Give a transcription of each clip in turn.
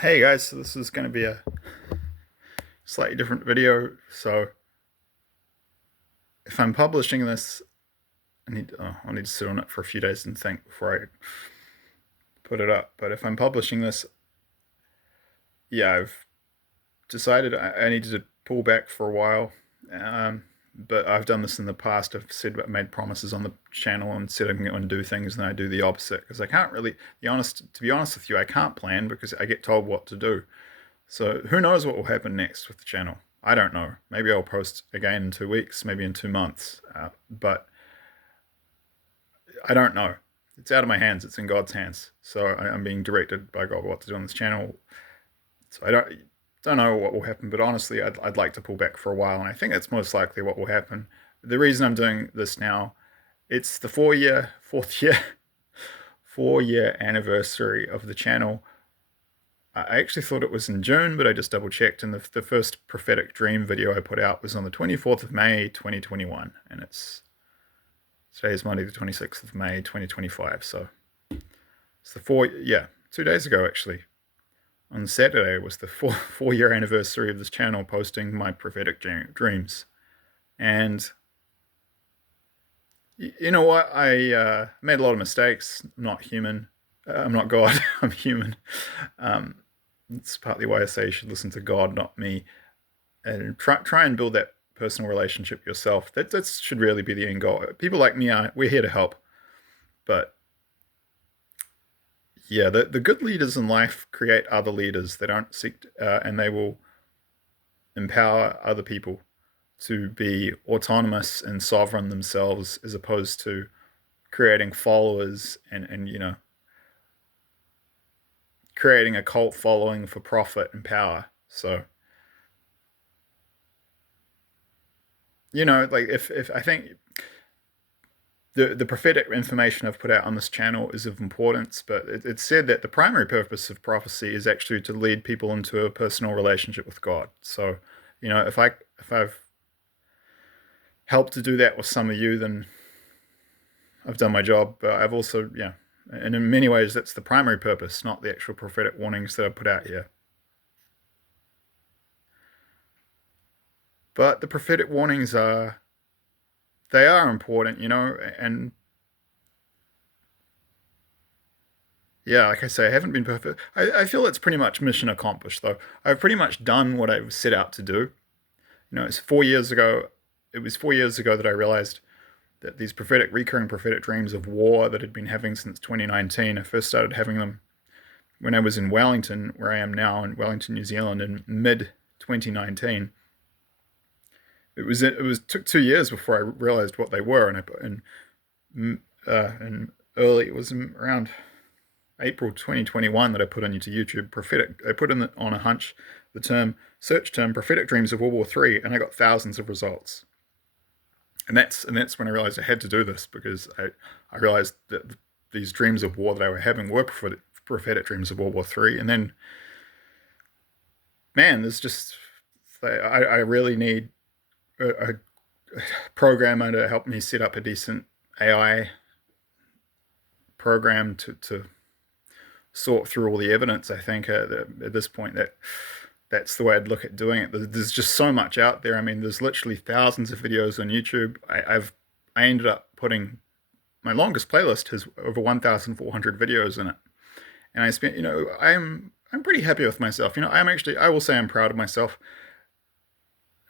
Hey guys, so this is going to be a slightly different video. So if I'm publishing this, I'll need to sit on it for a few days and think before I put it up. But if I'm publishing this, yeah, I've decided I need to pull back for a while. But I've done this in the past. I've made promises on the channel and said I'm going to do things, and I do the opposite because I can't really. To be honest with you, I can't plan because I get told what to do. So who knows what will happen next with the channel? I don't know. Maybe I'll post again in 2 weeks, maybe in 2 months. But I don't know. It's out of my hands. It's in God's hands. So I'm being directed by God what to do on this channel. So I don't know what will happen. But honestly, I'd like to pull back for a while, and I think that's most likely what will happen. The reason I'm doing this now, it's the fourth year, 4 year anniversary of the channel. I actually thought it was in June, but I just double checked, and the first prophetic dream video I put out was on the 24th of May 2021, and today is Monday the 26th of May 2025. So it's 2 days ago actually. On Saturday was the four year anniversary of this channel posting my prophetic dreams, and you know what? I made a lot of mistakes. I'm not human. I'm not God. I'm human. Um, it's partly why I say you should listen to God, not me, and try and build that personal relationship yourself. That should really be the end goal. People like me we're here to help, but yeah, the good leaders in life create other leaders. They don't seek, and they will empower other people to be autonomous and sovereign themselves, as opposed to creating followers and creating a cult following for profit and power. So like if I think the prophetic information I've put out on this channel is of importance, but it's said that the primary purpose of prophecy is actually to lead people into a personal relationship with God. So, if I've helped to do that with some of you, then I've done my job. But I've also, yeah, and in many ways, that's the primary purpose, not the actual prophetic warnings that I put out here. But the prophetic warnings are important, and yeah, like I say, I haven't been perfect. I feel it's pretty much mission accomplished, though. I've pretty much done what I set out to do. It's 4 years ago. It was 4 years ago that I realized that these recurring prophetic dreams of war that I'd been having since 2019, I first started having them when I was in Wellington, where I am now in Wellington, New Zealand, in mid 2019. It was took 2 years before I realized what they were, and and early it was around April 2021 that I put onto YouTube prophetic. I put in on a hunch the search term prophetic dreams of World War III, and I got thousands of results. And that's when I realized I had to do this, because I realized that these dreams of war that I were having were prophetic dreams of World War III. And then, man, there's just I really need a programmer to help me set up a decent AI program to sort through all the evidence. I think at this point that's the way I'd look at doing it. There's just so much out there. I mean, there's literally thousands of videos on YouTube. I ended up putting my longest playlist has over 1,400 videos in it, and I spent I'm pretty happy with myself. I will say I'm proud of myself.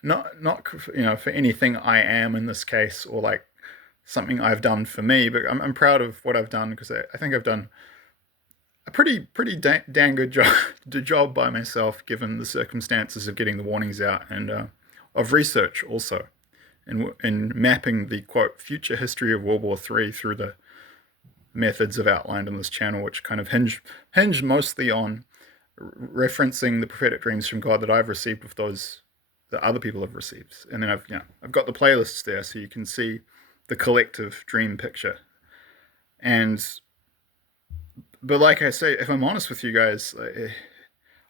Not for anything I am in this case, or like something I've done for me, but I'm proud of what I've done, because I think I've done a pretty dang good job by myself, given the circumstances of getting the warnings out, and of research also, and mapping the quote future history of World War III through the methods I've outlined in this channel, which kind of hinge mostly on referencing the prophetic dreams from God that I've received with those that other people have received, and then I've got the playlists there, so you can see the collective dream picture. And but like I say, if I'm honest with you guys,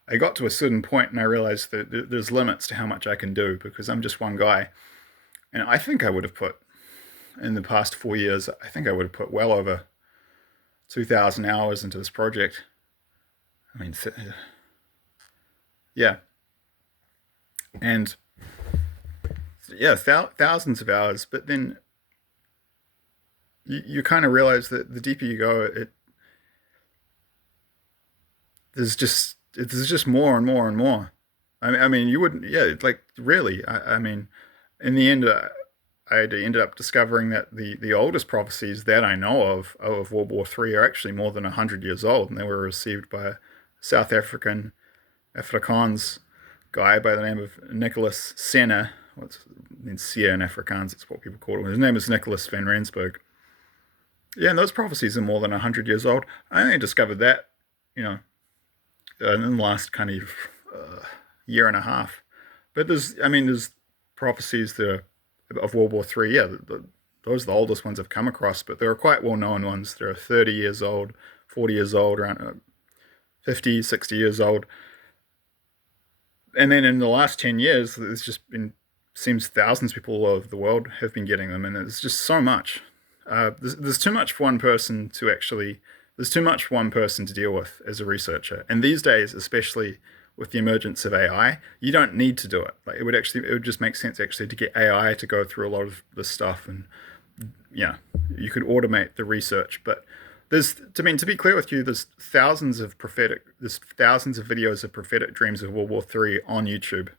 I got to a certain point and I realized that there's limits to how much I can do, because I'm just one guy. And I think I would have put, in the past 4 years, I think I would have put well over 2,000 hours into this project. I mean, Yeah, and yeah, thousands of hours. But then you kind of realize that the deeper you go, there's just more and more and more. I mean, you wouldn't, yeah, like really. I mean, in the end, I ended up discovering that the oldest prophecies that I know of World War III are actually more than 100 years old, and they were received by a South African Afrikaans guy by the name of Nicholas Senna. What's in Sia in Afrikaans? It's what people call him. His name is Nicholas van Rensburg. Yeah, and those prophecies are more than 100 years old. I only discovered that, you know, in the last kind of year and a half. But there's prophecies that are of World War III. Yeah, those are the oldest ones I've come across, but there are quite well-known ones. They're 30 years old, 40 years old, around 50, 60 years old. And then in the last 10 years, there's just been, seems thousands of people all over the world have been getting them, and there's just so much. There's too much for one person to actually, there's too much for one person to deal with as a researcher. And these days, especially with the emergence of AI, you don't need to do it. Like it would just make sense actually to get AI to go through a lot of this stuff, and yeah, you could automate the research. But to be clear with you, there's thousands of videos of prophetic dreams of World War III on YouTube.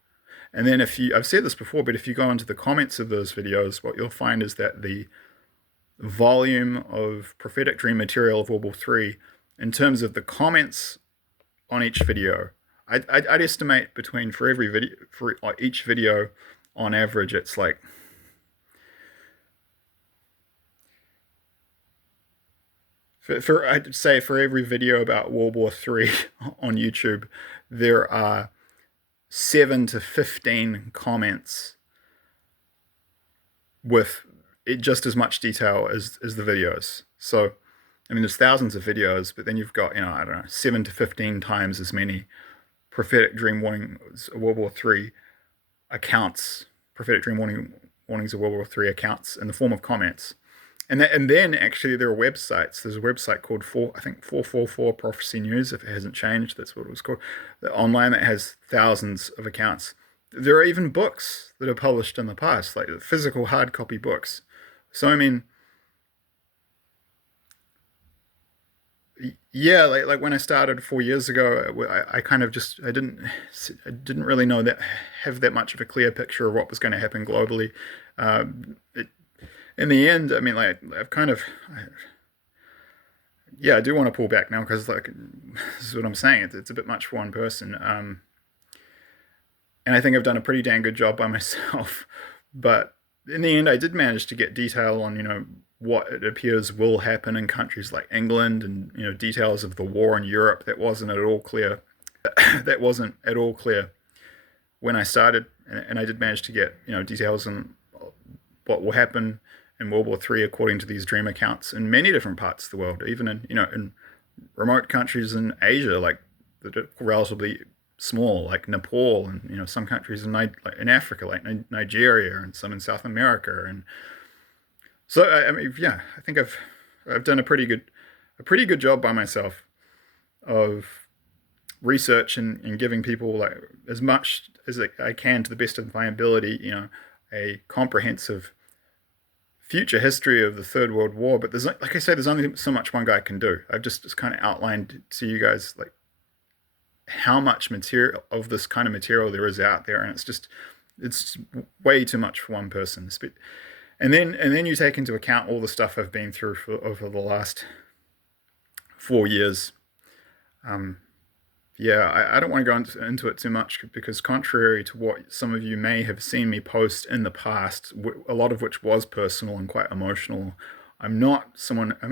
And then I've said this before, but if you go into the comments of those videos, what you'll find is that the volume of prophetic dream material of World War III, in terms of the comments on each video, I'd estimate between for every video for each video, on average, it's like I'd say for every video about World War III on YouTube, there are 7 to 15 comments with just as much detail as the videos. So, I mean, there's thousands of videos, but then you've got, I don't know, 7 to 15 times as many prophetic dream warnings of World War III accounts, prophetic dream warnings of World War III accounts in the form of comments. And then actually there are websites. There's a website called 444 Prophecy News, if it hasn't changed, that's what it was called. Online that has thousands of accounts. There are even books that are published in the past, like physical hard copy books. So I mean, yeah, like when I started 4 years ago, I kind of just I didn't really know that have that much of a clear picture of what was going to happen globally. It, in the end, I mean, like I've kind of, yeah, I do want to pull back now because like this is what I'm saying. It's a bit much for one person, and I think I've done a pretty dang good job by myself. But in the end, I did manage to get detail on what it appears will happen in countries like England, and details of the war in Europe that wasn't at all clear. That wasn't at all clear when I started, and I did manage to get details on what will happen in World War III according to these dream accounts in many different parts of the world, even in remote countries in Asia, like that are relatively small, like Nepal, and some countries in Africa, like Nigeria, and some in South America, and so I mean, yeah, I think I've done a pretty good job by myself of research, and giving people like as much as I can to the best of my ability, a comprehensive future history of the Third World War. But like I said, there's only so much one guy can do. I've just kind of outlined to you guys like how much material of this kind of material there is out there, and it's way too much for one person. And then you take into account all the stuff I've been through over the last 4 years. Um, yeah, I don't want to go into it too much because, contrary to what some of you may have seen me post in the past, a lot of which was personal and quite emotional, I'm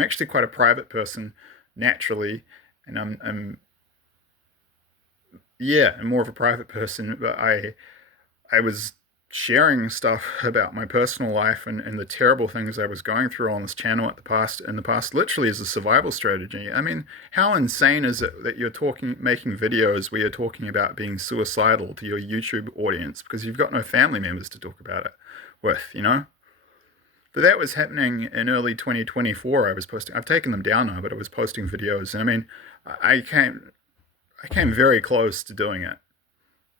actually quite a private person naturally, and yeah, I'm more of a private person, but I was sharing stuff about my personal life, and the terrible things I was going through on this channel in the past, literally as a survival strategy. I mean, how insane is it that making videos where you're talking about being suicidal to your YouTube audience because you've got no family members to talk about it with? But that was happening in early 2024. I've taken them down now, but I was posting videos, and I mean, I came very close to doing it.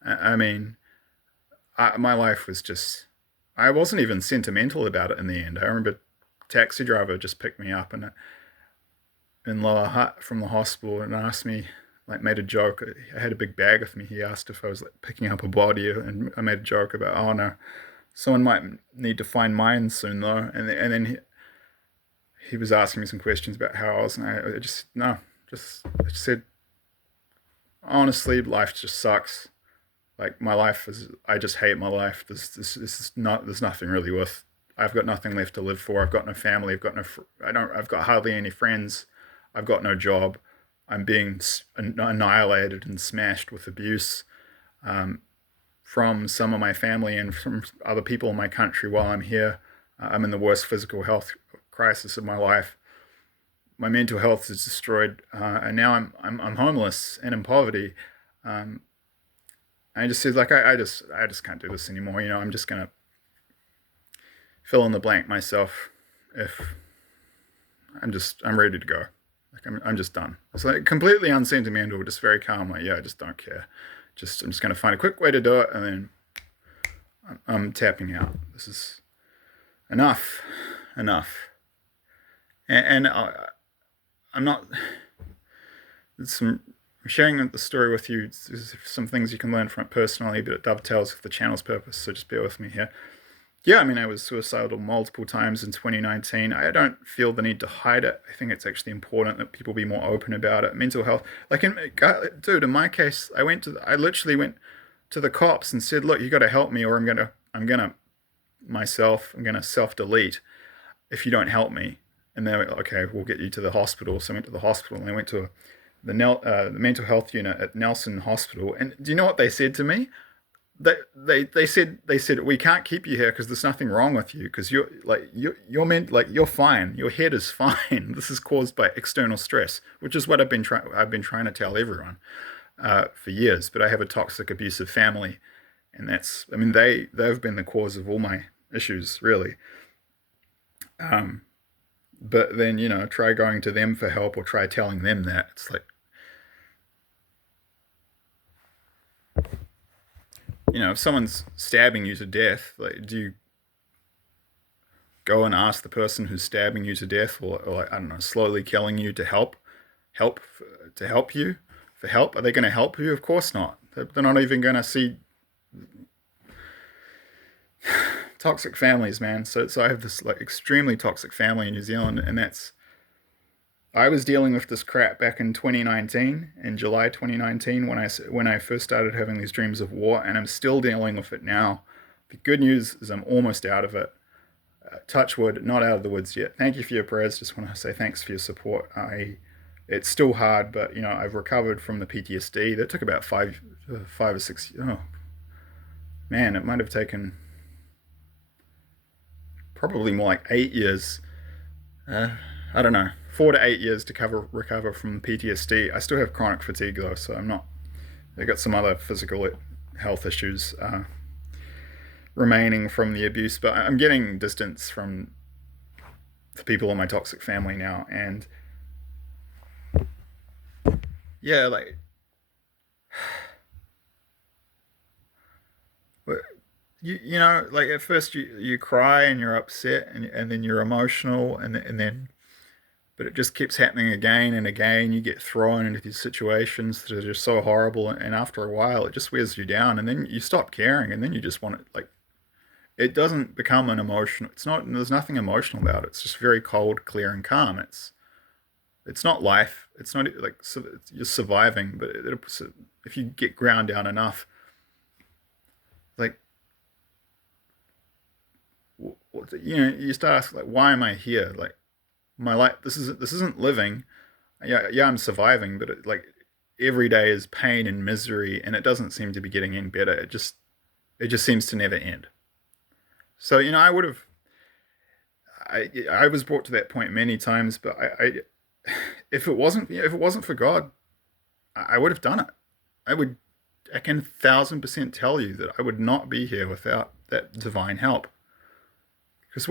I mean, my life was just. I wasn't even sentimental about it in the end. I remember a taxi driver just picked me up and in Lower Hutt from the hospital and asked me, like, made a joke. I had a big bag with me. He asked if I was like picking up a body, and I made a joke about, oh no, someone might need to find mine soon though. And then he was asking me some questions about how I was, and I just no, I just said honestly, life just sucks. Like my life is, I just hate my life. This is not. There's nothing really worth. I've got nothing left to live for. I've got no family. I've got no. I don't. I've got hardly any friends. I've got no job. I'm being annihilated and smashed with abuse um, from some of my family and from other people in my country while I'm here. I'm in the worst physical health crisis of my life. My mental health is destroyed, and now I'm homeless and in poverty. Um, I just said like I just can't do this anymore. I'm just gonna fill in the blank myself. If I'm ready to go. Like I'm just done. It's like completely unsentimental, just very calm. Like yeah, I just don't care. I'm just gonna find a quick way to do it, and then I'm tapping out. This is enough, enough. And I'm not. It's some sharing the story with you. There's some things you can learn from it personally, but it dovetails with the channel's purpose. So just bear with me here. Yeah, I mean, I was suicidal multiple times in 2019. I don't feel the need to hide it. I think it's actually important that people be more open about it. Mental health, like dude, in my case, I literally went to the cops and said, "Look, you got to help me, or I'm gonna self delete if you don't help me." And they were like, okay, we'll get you to the hospital. So I went to the hospital and I went to the mental health unit at Nelson Hospital. And do you know what they said to me? They said we can't keep you here because there's nothing wrong with you because you're meant like you're fine. Your head is fine. This is caused by external stress, which is what I've been trying to tell everyone for years. But I have a toxic, abusive family, and I mean they've been the cause of all my issues really. Um, but then try going to them for help or try telling them that it's like if someone's stabbing you to death, like do you go and ask the person who's stabbing you to death, or like I don't know, slowly killing you to help to help you for help? Are they going to help you? Of course not. They're not even going to see toxic families, man. So I have this like extremely toxic family in New Zealand, and I was dealing with this crap back in 2019, in July 2019, when I first started having these dreams of war, and I'm still dealing with it now. The good news is I'm almost out of it. Touch wood, not out of the woods yet. Thank you for your prayers. Just want to say thanks for your support. It's still hard, but I've recovered from the PTSD. That took about 5 or 6. Oh man, it might have taken probably more like 8 years. Uh, I don't know, 4 to 8 years to recover from PTSD. I still have chronic fatigue though, so I'm not. I got some other physical health issues remaining from the abuse, but I'm getting distance from the people in my toxic family now, and yeah, like like at first you cry and you're upset and then you're emotional and then but it just keeps happening again and again. You get thrown into these situations that are just so horrible, and after a while, it just wears you down, and then you stop caring, and then you just want it. Like it doesn't become an emotional. It's not. There's nothing emotional about it. It's just very cold, clear, and calm. It's not life. It's not like you're surviving, but if you get ground down enough, like you start asking like, why am I here? Like my life. This isn't living. Yeah, I'm surviving, but like every day is pain and misery, and it doesn't seem to be getting any better. It just seems to never end. So I would have. I was brought to that point many times, but if it wasn't for God, I would have done it. I would. I can 1,000% tell you that I would not be here without that divine help. Because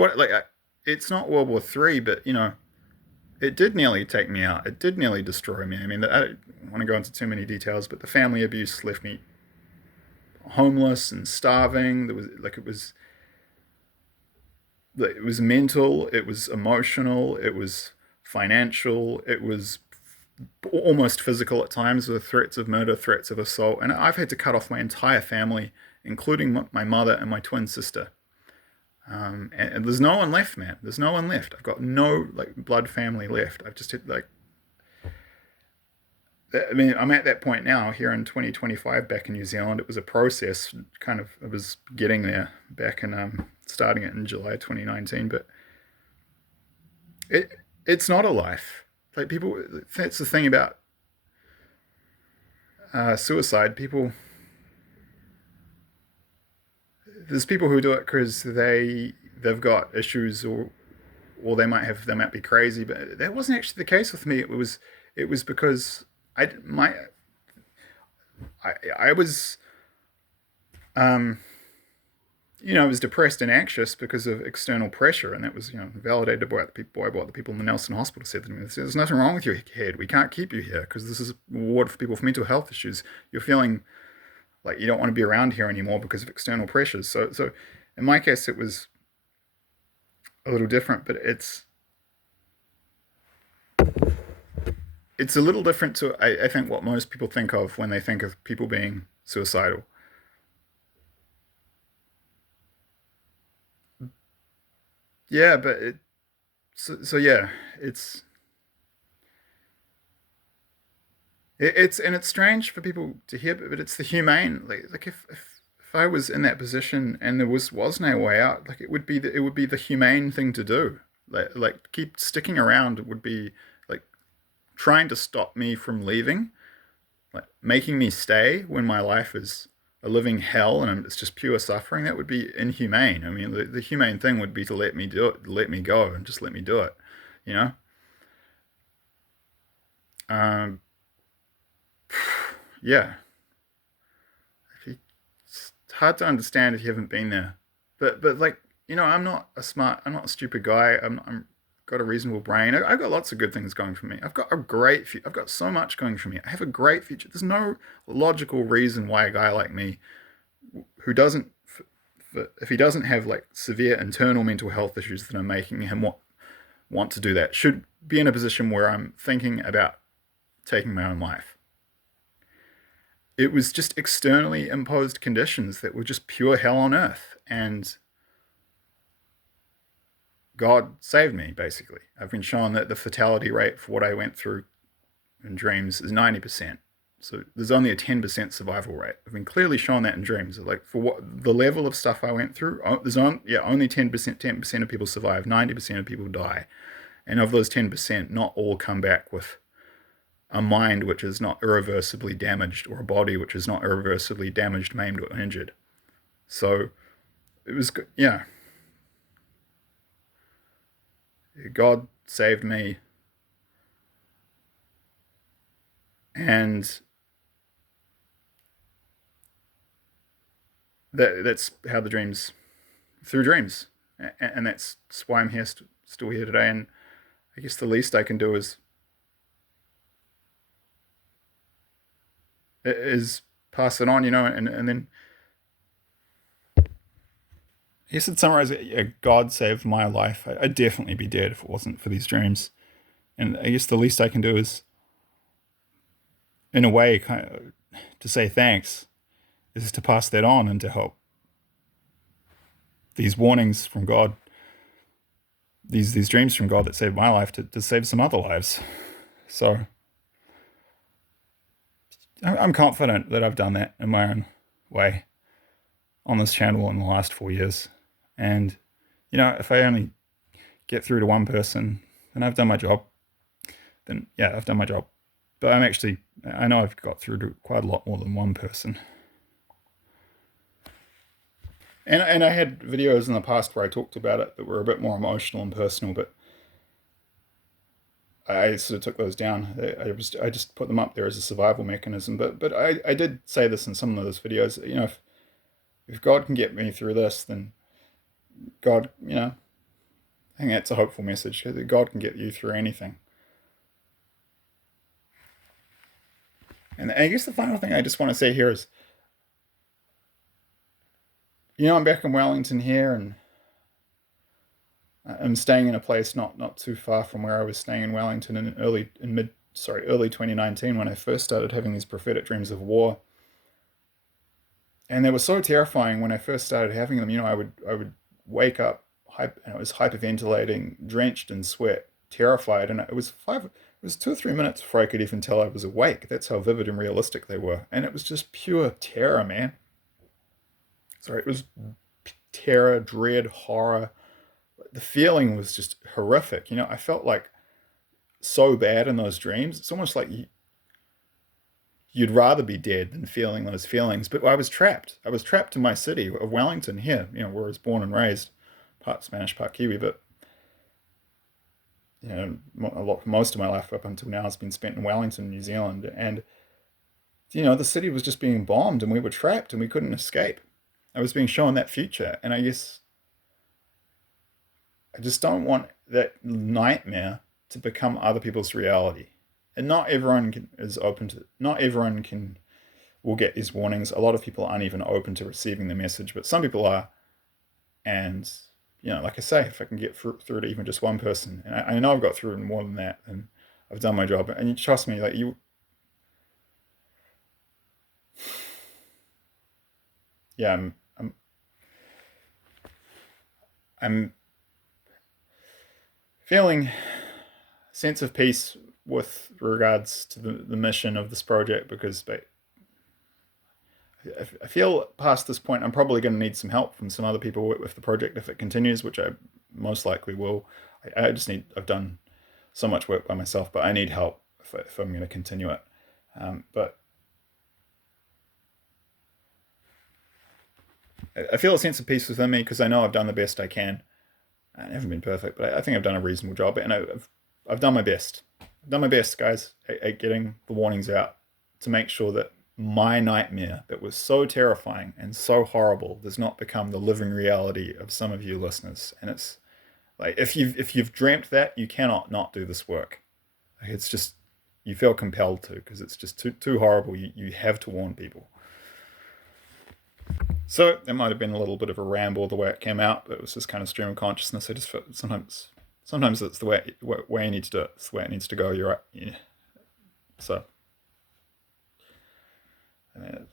it's not World War III, but it did nearly take me out. It did nearly destroy me. I mean, I don't want to go into too many details, but the family abuse left me homeless and starving. There was like it was mental, it was emotional, it was financial, it was almost physical at times with threats of murder, threats of assault, and I've had to cut off my entire family, including my mother and my twin sister. And there's no one left, man. There's no one left. I've got no like blood family left. I've just hit like I mean, I'm at that point now here in 2025 back in New Zealand. It was a process, kind of, I was getting there back in, starting it in July 2019, but it it's not a life. Like people, that's the thing about suicide. There's people who do it because they've got issues or they might be crazy, but that wasn't actually the case with me. It was because I was um, I was depressed and anxious because of external pressure, and that was, validated by what the people in the Nelson Hospital said to me. They said, "There's nothing wrong with your head. We can't keep you here because this is a ward for people with mental health issues. You're feeling like you don't want to be around here anymore because of external pressures." So in my case, it was a little different, but it's a little different to I think what most people think of when they think of people being suicidal. Yeah, but so yeah, it's it's and it's strange for people to hear, but it's the humane. Like if I was in that position and there was no way out, like it would be the humane thing to do. Like keep sticking around would be like trying to stop me from leaving, like making me stay when my life is a living hell and it's just pure suffering. That would be inhumane. I mean, the humane thing would be to let me do it, let me go, and just let me do it. You know. Um, yeah, if you, it's hard to understand if you haven't been there. But like I'm not a stupid guy. I'm got a reasonable brain. I've got lots of good things going for me. I've got so much going for me. I have a great future. There's no logical reason why a guy like me who doesn't if he doesn't have like severe internal mental health issues that are making him want to do that should be in a position where I'm thinking about taking my own life. It was just externally imposed conditions that were just pure hell on earth. And God saved me, basically. I've been shown that the fatality rate for what I went through in dreams is 90%. So there's only a 10% survival rate. I've been clearly shown that in dreams. Like for what the level of stuff I went through, only 10% of people survive. 90% of people die. And of those 10%, not all come back with a mind which is not irreversibly damaged or a body which is not irreversibly damaged, maimed, or injured. So it was good. Yeah, God saved me, and that's how the dreams through dreams, and that's why I'm here, still here today. And I guess the least I can do is pass it on, and then I guess to summarize it, yeah, God saved my life. I'd definitely be dead if it wasn't for these dreams. And I guess the least I can do is, in a way, kind of to say thanks, is to pass that on and to help these warnings from God, these dreams from God that saved my life to save some other lives. So I'm confident that I've done that in my own way on this channel in the last 4 years. And, if I only get through to one person, then I've done my job. Then, yeah, I've done my job. But I know I've got through to quite a lot more than one person. And I had videos in the past where I talked about it that were a bit more emotional and personal, but I sort of took those down. I just put them up there as a survival mechanism. But I did say this in some of those videos. If God can get me through this, then God, I think that's a hopeful message. That God can get you through anything. And I guess the final thing I just want to say here is I'm back in Wellington here, and I'm staying in a place not too far from where I was staying in Wellington early 2019 when I first started having these prophetic dreams of war. And they were so terrifying when I first started having them. I would wake up, and I was hyperventilating, drenched in sweat, terrified, and it was 2 or 3 minutes before I could even tell I was awake. That's how vivid and realistic they were, and it was just pure terror, man. Sorry, it was terror, dread, horror. The feeling was just horrific. I felt like so bad in those dreams. It's almost like you'd rather be dead than feeling those feelings. But I was trapped. I was trapped in my city of Wellington here, where I was born and raised, part Spanish, part Kiwi. But most of my life up until now has been spent in Wellington, New Zealand, and the city was just being bombed, and we were trapped, and we couldn't escape. I was being shown that future, and I guess I just don't want that nightmare to become other people's reality. And not everyone can will get these warnings. A lot of people aren't even open to receiving the message, but some people are. And like I say, if I can get through to even just one person, and I know I've got through more than that, and I've done my job. And you trust me, like yeah, I'm feeling a sense of peace with regards to the mission of this project, because I feel past this point I'm probably going to need some help from some other people with the project if it continues, which I most likely will. I've done so much work by myself, but I need help if I'm going to continue it. But I feel a sense of peace within me because I know I've done the best I can. I haven't been perfect, but I think I've done a reasonable job, and I've done my best. I've done my best, guys, at getting the warnings out to make sure that my nightmare that was so terrifying and so horrible does not become the living reality of some of you listeners. And it's like if you've dreamt that, you cannot not do this work. Like, it's just you feel compelled to because it's just too horrible. You have to warn people. So it might have been a little bit of a ramble the way it came out, but it was just kind of stream of consciousness. I just felt sometimes it's the way you need to do it. It's the way it needs to go. You're right. Yeah. So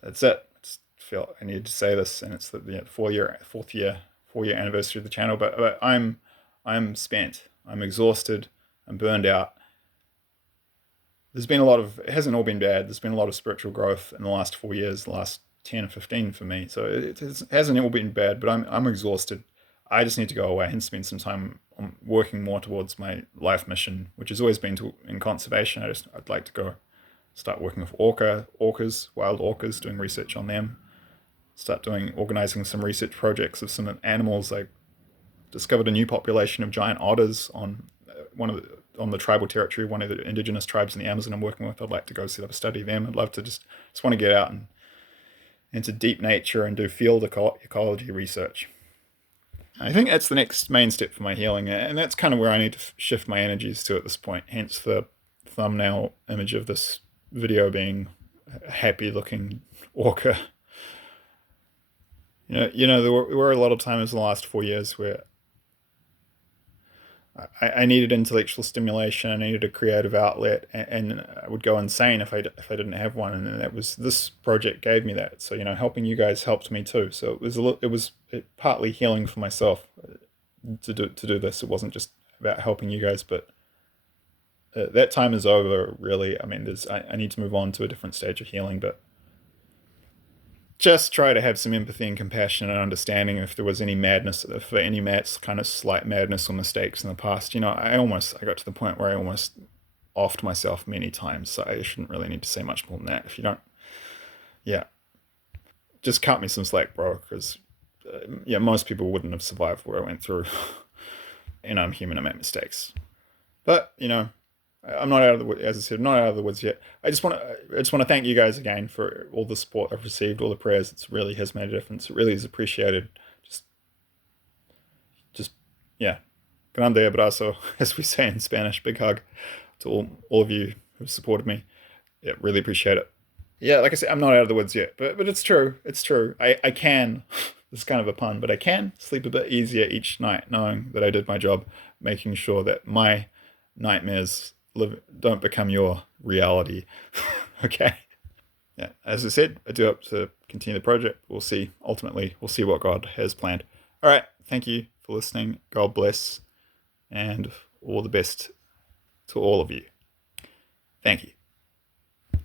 that's it. I just feel I needed to say this, and it's the 4 year anniversary of the channel. But I'm spent. I'm exhausted. I'm burned out. There's been a lot of. It hasn't all been bad. There's been a lot of spiritual growth in the last 4 years, the last 10 or 15 for me. So it hasn't all been bad, but I'm exhausted. I just need to go away and spend some time on working more towards my life mission, which has always been in conservation. I'd like to go start working with orcas, wild orcas, doing research on them. Organizing some research projects of some animals. I discovered a new population of giant otters on the tribal territory, one of the indigenous tribes in the Amazon I'm working with. I'd like to go set up a study of them. I'd love to just want to get out and into deep nature and do field ecology research. I think that's the next main step for my healing, and that's kind of where I need to shift my energies to at this point. Hence the thumbnail image of this video being a happy-looking orca. There were a lot of times in the last 4 years where I needed intellectual stimulation. I needed a creative outlet, and I would go insane if I didn't have one. And this project gave me that. So helping you guys helped me too. So it was partly healing for myself to do this. It wasn't just about helping you guys, but that time is over. Really, I mean, I need to move on to a different stage of healing, but just try to have some empathy and compassion and understanding if there was any madness, if any kind of slight madness or mistakes in the past. I got to the point where I almost offed myself many times, so I shouldn't really need to say much more than that. If you don't, yeah, just cut me some slack, bro, because yeah, most people wouldn't have survived what I went through. I'm human, I make mistakes, but I'm not out of the woods, as I said, I'm not out of the woods yet. I just want to thank you guys again for all the support I've received, all the prayers. It really has made a difference. It really is appreciated. Just, just yeah, grande abrazo, as we say in Spanish. Big hug to all of you who've supported me. Yeah, really appreciate it. Yeah, like I said, I'm not out of the woods yet, but it's true. It's true. I can. This is kind of a pun, but I can sleep a bit easier each night knowing that I did my job, making sure that my nightmares don't become your reality. Okay. Yeah, as I said, I do hope to continue the project. We'll see. Ultimately, we'll see what God has planned. All right. Thank you for listening. God bless, and all the best to all of you. Thank you.